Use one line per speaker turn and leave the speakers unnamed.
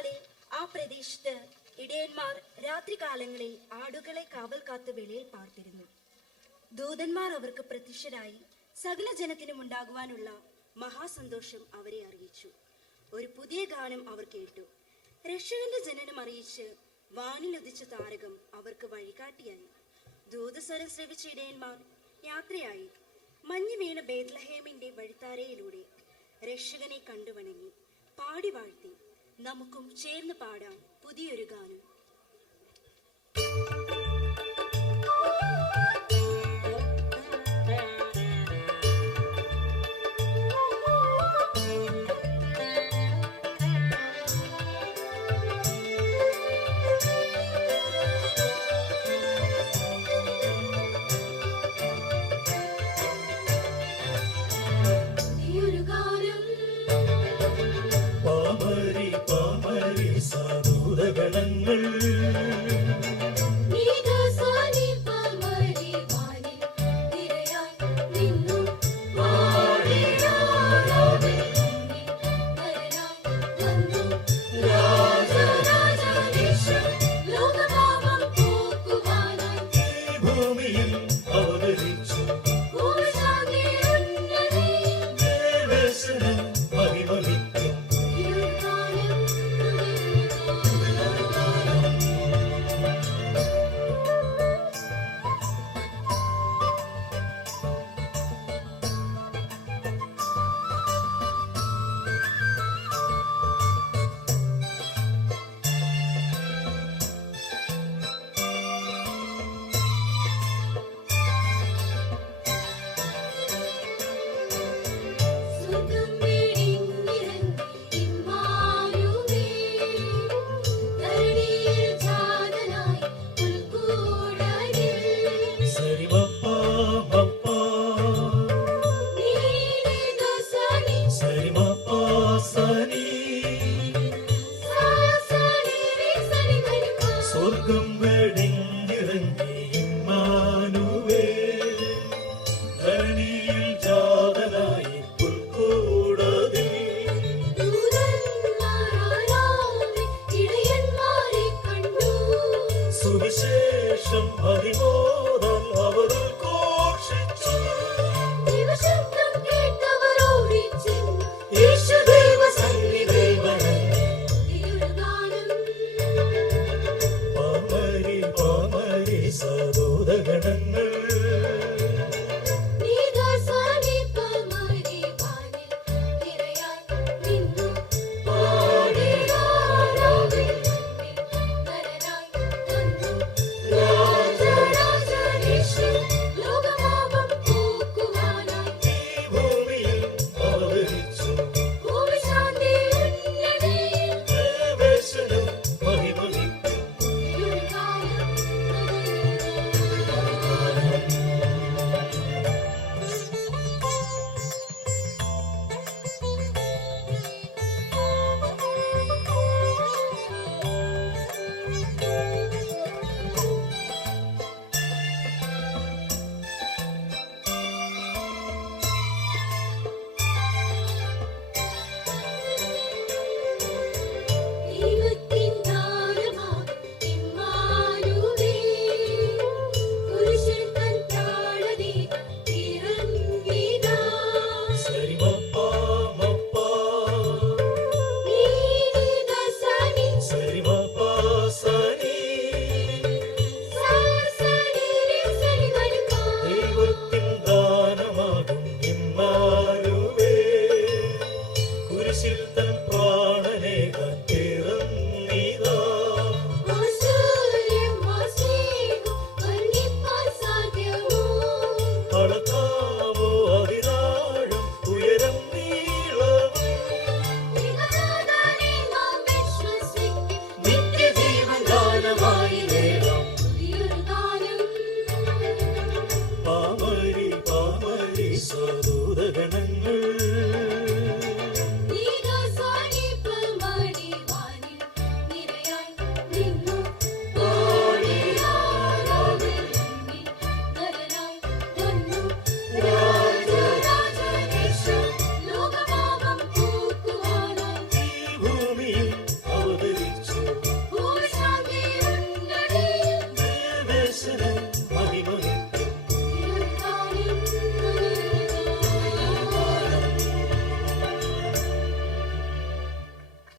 നാളിൽ ആ പ്രദേശത്ത് ഇടയന്മാർ രാത്രികാലങ്ങളിൽ ആടുകളെ കാവൽ കാത്ത് വെളിയിൽ പാർത്തിരുന്നു. ദൂതന്മാർ അവർക്ക് പ്രത്യക്ഷരായി സകല ജനത്തിനും ഉണ്ടാകുവാനുള്ള മഹാസന്തോഷം അവരെ അറിയിച്ചു. ഒരു പുതിയ ഗാനം അവർ കേട്ടു. രക്ഷകന്റെ ജനനം അറിയിച്ച് വാനിലുദിച്ച താരകം അവർക്ക് വഴികാട്ടിയായി. ദൂതസ്വരം ശ്രവിച്ച ഇടയന്മാർ യാത്രയായി. മഞ്ഞു വീണ ബേത്ലഹേമിന്റെ വഴിത്താരയിലൂടെ രക്ഷകനെ കണ്ടുവണങ്ങി പാടി വാഴ്ത്തി. നമുക്കും ചേർന്ന് പാടാം പുതിയൊരു ഗാനം.
சொர்க்கம் வெடிங்கிறங்கே